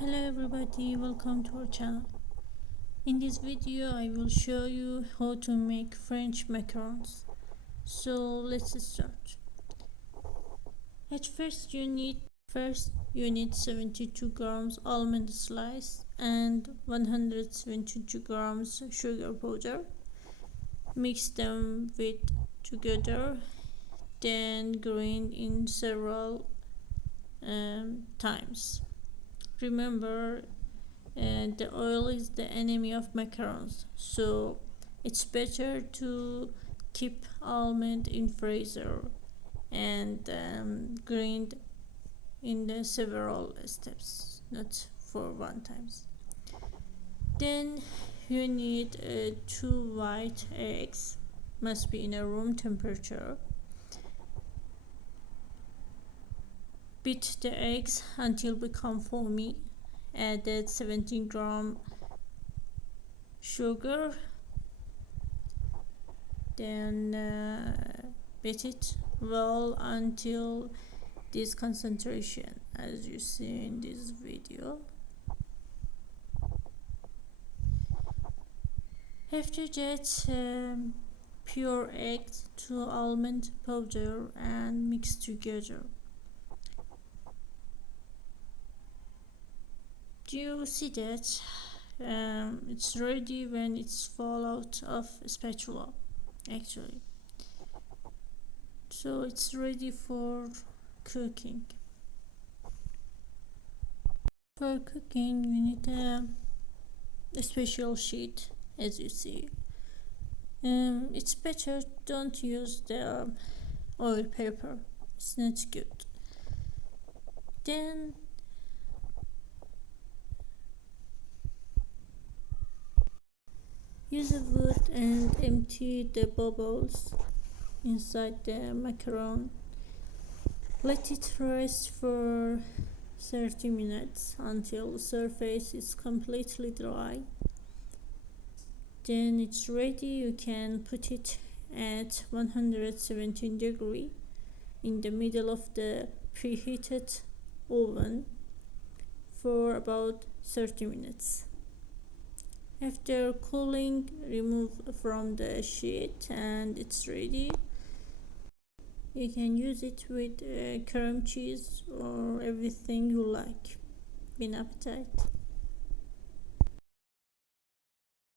Hello everybody, welcome to our channel. In this video I will show you how to make French macarons. So let's start. At first you need 72 grams almond slice and 172 grams sugar powder. Mix them together, then grind in several times. Remember, the oil is the enemy of macarons, so it's better to keep almond in freezer and grind in the several steps, not for one times. Then you need 2 white eggs, must be in a room temperature. Beat the eggs until become foamy. Added 17 gram sugar. Then beat it well until this concentration, as you see in this video. After that, pure eggs to almond powder and mix together. Do you see that? It's ready when it's fall out of a spatula, actually. So it's ready for cooking. For cooking you need a special sheet, as you see. It's better don't use the oil paper, it's not good. Then use a wood and empty the bubbles inside the macaron. Let it rest for 30 minutes until the surface is completely dry. Then it's ready. You can put it at 117 degrees in the middle of the preheated oven for about 30 minutes. After cooling, remove from the sheet and it's ready. You can use it with cream cheese or everything you like. Bon appetit.